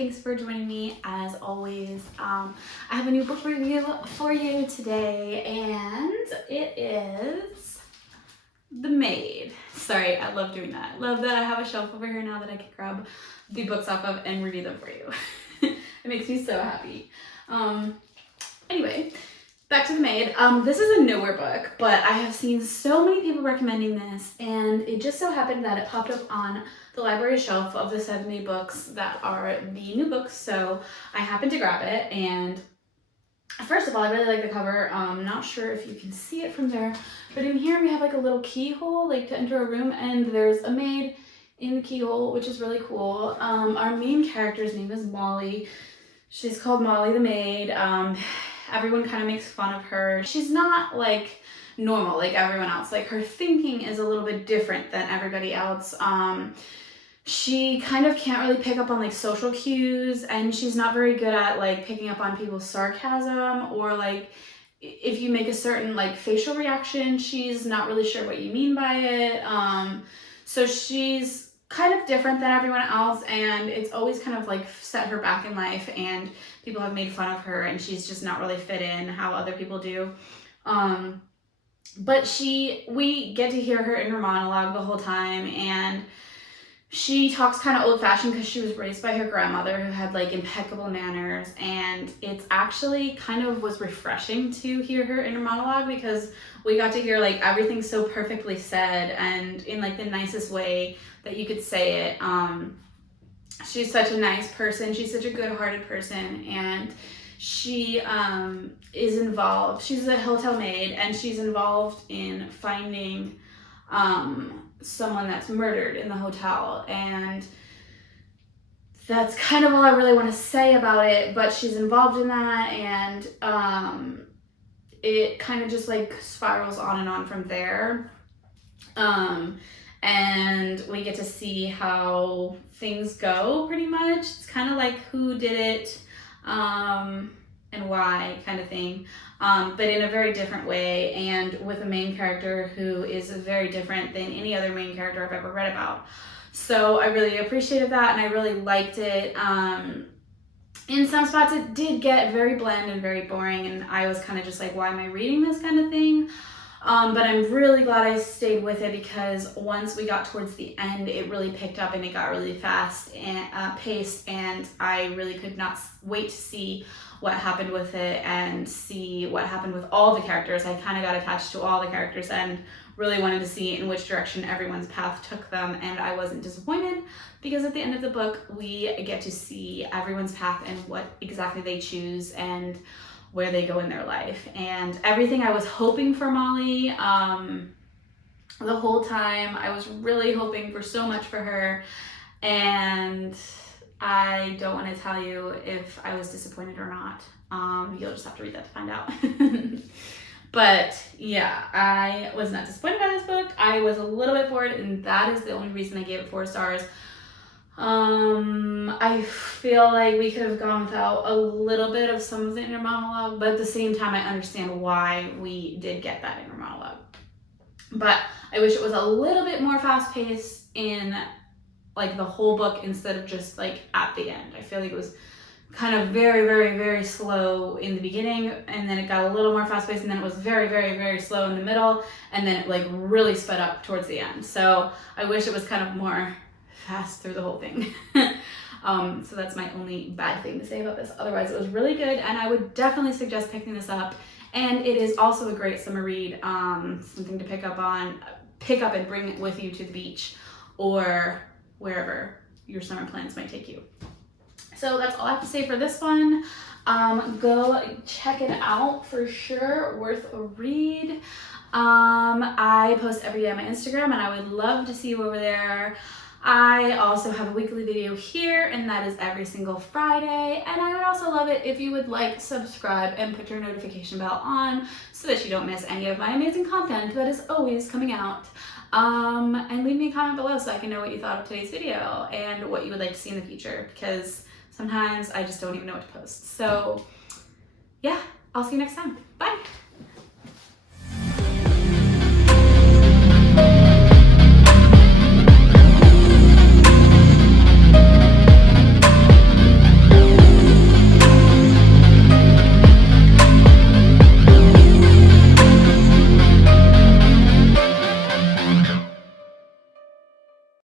Thanks for joining me as always. I have a new book review for you today, and it is The Maid. Sorry, I love doing that. Love that I have a shelf over here now that I can grab the books off of and review them for you. It makes me so happy. Anyway, back to The Maid. This is a newer book, but I have seen so many people recommending this, and it just so happened that it popped up on the library shelf of the 70 books that are the new books, so I happened to grab it. And first of all, I really like the cover. Not sure if you can see it from there, but in here we have like a little keyhole, like to enter a room, and there's a maid in the keyhole, which is really cool. Our main character's name is Molly. She's called Molly the Maid. Everyone kind of makes fun of her. She's not like normal like everyone else. Like, her thinking is a little bit different than everybody else. She kind of can't really pick up on like social cues, and she's not very good at like picking up on people's sarcasm, or like if you make a certain like facial reaction, she's not really sure what you mean by it. So she's kind of different than everyone else, and it's always kind of like set her back in life, and people have made fun of her, and she's just not really fit in how other people do. But we get to hear her in her monologue the whole time, and she talks kind of old-fashioned because she was raised by her grandmother who had like impeccable manners, and it's actually kind of was refreshing to hear her in her monologue because we got to hear like everything so perfectly said and in like the nicest way that you could say it. She's such a nice person. She's such a good-hearted person, and she is involved. She's a hotel maid, and she's involved in finding someone that's murdered in the hotel, and that's kind of all I really want to say about it. But she's involved in that, and it kind of just like spirals on and on from there. And we get to see how things go pretty much. It's kind of like who did it and why kind of thing, but in a very different way, and with a main character who is very different than any other main character I've ever read about. So I really appreciated that, and I really liked it. In some spots it did get very bland and very boring, and I was kind of just like, why am I reading this kind of thing? But I'm really glad I stayed with it, because once we got towards the end, it really picked up and it got really fast and paced, and I really could not wait to see what happened with it and see what happened with all the characters. I kind of got attached to all the characters and really wanted to see in which direction everyone's path took them, and I wasn't disappointed, because at the end of the book we get to see everyone's path and what exactly they choose and where they go in their life. And everything I was hoping for Molly, the whole time I was really hoping for so much for her, and I don't want to tell you if I was disappointed or not. You'll just have to read that to find out. But yeah, I was not disappointed by this book. I was a little bit bored, and that is the only reason I gave it 4 stars. I feel like we could have gone without a little bit of some of the inner monologue, but at the same time I understand why we did get that inner monologue. But I wish it was a little bit more fast-paced in like the whole book instead of just like at the end. I feel like it was kind of very, very, very slow in the beginning, and then it got a little more fast-paced, and then it was very, very, very slow in the middle, and then it like really sped up towards the end. So I wish it was kind of more fast through the whole thing. So that's my only bad thing to say about this. Otherwise, it was really good, and I would definitely suggest picking this up. And it is also a great summer read, something to pick up and bring it with you to the beach or wherever your summer plans might take you. So that's all I have to say for this one. Go check it out for sure, worth a read. I post every day on my Instagram, and I would love to see you over there. I also have a weekly video here, and that is every single Friday. And I would also love it if you would like, subscribe, and put your notification bell on so that you don't miss any of my amazing content that is always coming out. And leave me a comment below so I can know what you thought of today's video and what you would like to see in the future, because sometimes I just don't even know what to post. So yeah, I'll see you next time. Bye.